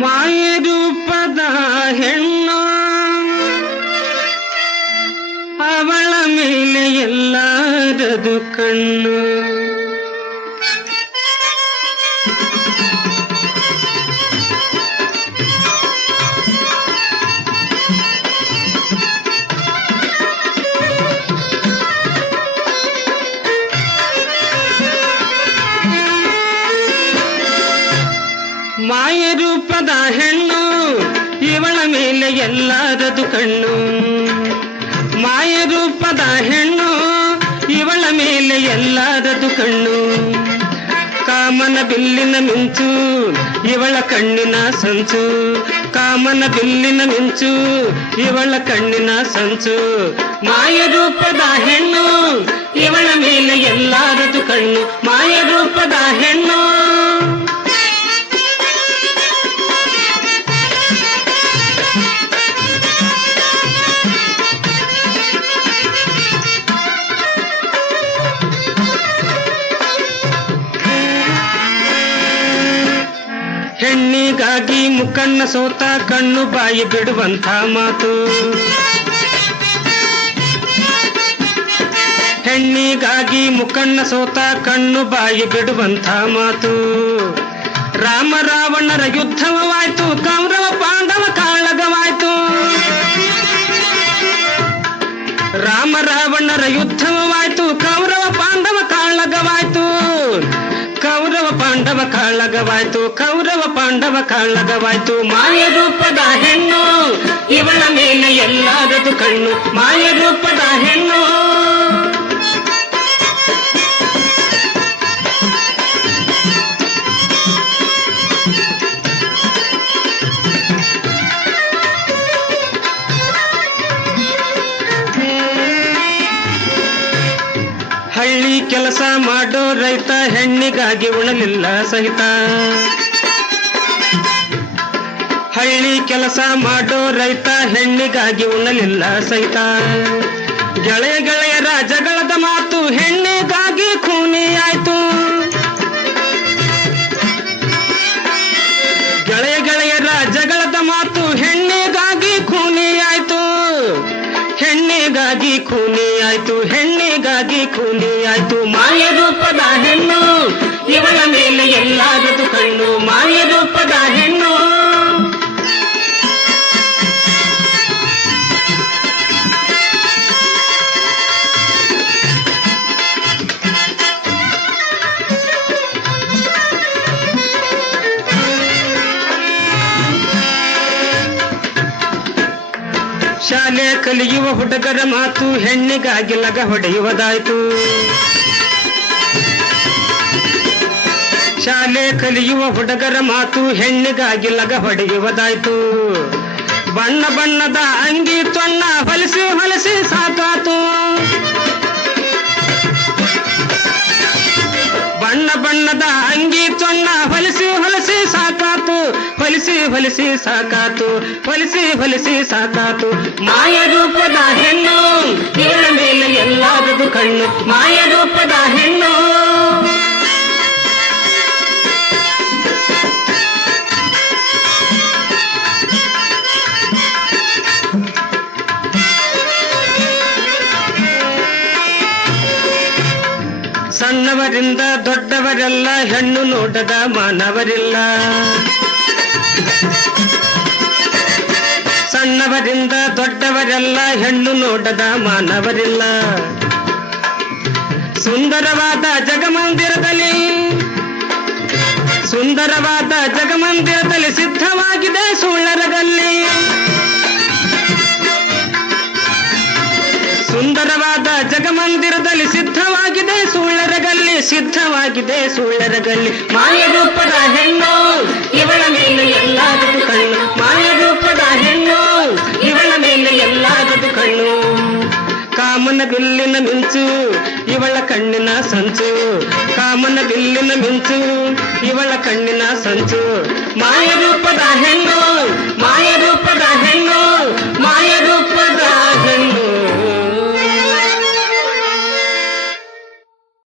ಮಾಯ ರೂಪದ ಹೆಣ್ಣು. ಅವಳ ಮೇಲೆ ಎಲ್ಲರದು ಕಣ್ಣು. ರೂಪದ ಹೆಣ್ಣು, ಇವಳ ಮೇಲೆ ಎಲ್ಲರದು ಕಣ್ಣು. ಮಾಯ ರೂಪದ ಹೆಣ್ಣು, ಇವಳ ಮೇಲೆ ಎಲ್ಲರದು ಕಣ್ಣು. ಕಾಮನ ಬಿಲ್ಲಿನ ಮಿಂಚು, ಇವಳ ಕಣ್ಣಿನ ಸಂಚು. ಕಾಮನ ಬಿಲ್ಲಿನ ಮಿಂಚು, ಇವಳ ಕಣ್ಣಿನ ಸಂಚು. ಮಾಯ ರೂಪದ ಹೆಣ್ಣು, ಇವಳ ಮೇಲೆ ಎಲ್ಲರದು ಕಣ್ಣು. ಮಾಯ ಹೆಣ್ಣಿಗಾಗಿ ಮುಖಣ್ಣ ಸೋತ ಕಣ್ಣು ಬಾಯಿ ಬಿಡುವಂತ ಮಾತು. ಹೆಣ್ಣಿಗಾಗಿ ಮುಖಣ್ಣ ಸೋತ ಕಣ್ಣು ಬಾಯಿ ಬಿಡುವಂಥ ಮಾತು. ರಾಮ ರಾವಣರ ಯುದ್ಧವಾಯ್ತು, ಕೌರವ ಕಾಳಗವಾಯ್ತು ಕೌರವ ಪಾಂಡವ ಕಾಳಗವಾಯ್ತು ಮಾಯ ರೂಪದ ಹೆಣ್ಣು ಇವಳ ಮೇಲೆ ಎಲ್ಲಾದದು ಕಣ್ಣು. ಮಾಯ ರೂಪದ ಹೆಣ್ಣು ಕೆಲಸ ಮಾಡೋ ರೈತ ಹೆಣ್ಣಿಗಾಗಿ ಉಳಲಿಲ್ಲ ಸಹಿತ. ಹಳ್ಳಿ ಕೆಲಸ ಮಾಡೋ ರೈತ ಹೆಣ್ಣಿಗಾಗಿ ಉಣಲಿಲ್ಲ ಸಹಿತ. ಗೆಳೆಯ ಗೆಳೆಯರ ಜಗಳದ ಮಾತು ಹೆಣ್ಣಿಗಾಗಿ ಖೂನಿಯಾಯ್ತು ಗೆಳೆಯ ಗೆಳೆಯರ ಜಗಳದ ಮಾತು ಹೆಣ್ಣಿಗಾಗಿ ಖೂನಿಯಾಯ್ತು ಹೆಣ್ಣಿಗಾಗಿ ಖೂನಿ ಆಯ್ತು ಕೂಲಿ ಆಯ್ತು. ಮಾಯ ರೂಪದ ಹೆಣ್ಣು ಇವಳ ಮೇಲೆ ಎಲ್ಲಾದದು ಕಣ್ಣು ಮಾಯ ಶಾಲೆ ಕಲಿಯುವ ಹುಡುಗರ ಮಾತು ಹೆಣ್ಣಿಗಾಗಿ ಲಗ ಹೊಡೆಯುವುದಾಯ್ತು. ಶಾಲೆ ಕಲಿಯುವ ಹುಡುಗರ ಮಾತು ಹೆಣ್ಣಿಗಾಗಿ ಲಗ ಹೊಡೆಯುವುದಾಯ್ತು. ಬಣ್ಣ ಬಣ್ಣದ ಅಂಗಿ ತೊಣ್ಣ ಹೊಲಿಸಿ ಹೊಲಿಸಿ ಸಾಕಾತು. ಬಣ್ಣ ಬಣ್ಣದ ಅಂಗಿ ಸಾಕಾತು ಹೊಲಿಸಿ ಹೊಲಿಸಿ ಸಾಕಾತು, ಹೊಲಿಸಿ ಹೊಲಿಸಿ ಸಾಕಾತು. ಮಾಯ ರೂಪದ ಹೆಣ್ಣು ಇವಳ ಮೇಲೆ ಎಲ್ಲಾದದು ಕಣ್ಣು. ಮಾಯ ರೂಪದ ಹೆಣ್ಣು. ಸಣ್ಣವರಿಂದ ದೊಡ್ಡವರೆಲ್ಲ ಹೆಣ್ಣು ನೋಟದ ಮಾನವರಿಲ್ಲ. ಸಣ್ಣವರಿಂದ ದೊಡ್ಡವರೆಲ್ಲ ಹೆಣ್ಣು ನೋಡದ ಮಾನವರಿಲ್ಲ. ಸುಂದರವಾದ ಜಗಮಂದಿರದಲ್ಲಿ ಸುಂದರವಾದ ಜಗಮಂದಿರದಲ್ಲಿ ಸಿದ್ಧವಾಗಿದೆ ಸುಳ್ಳರಗಲ್ಲಿ ಸಿದ್ಧವಾಗಿದೆ ಸುಳ್ಳರಗಲ್ಲಿ. ಮಾಯ ರೂಪದ ಹೆಣ್ಣು, ಇವಳ ಮೇಲೆ ಎಲ್ಲಾದರೂ ಕಣ್ಣು. ಮಾಯ ರೂಪದ ಹೆಣ್ಣು, ಇವಳ ಮೇಲೆ ಎಲ್ಲಾದರೂ ಕಣ್ಣು. ಕಾಮನ ಬಿಲ್ಲಿನ ಮಿಂಚು, ಇವಳ ಕಣ್ಣಿನ ಸಂಚು. ಕಾಮನ ಬಿಲ್ಲಿನ ಮಿಂಚು, ಇವಳ ಕಣ್ಣಿನ ಸಂಚು. ಮಾಯ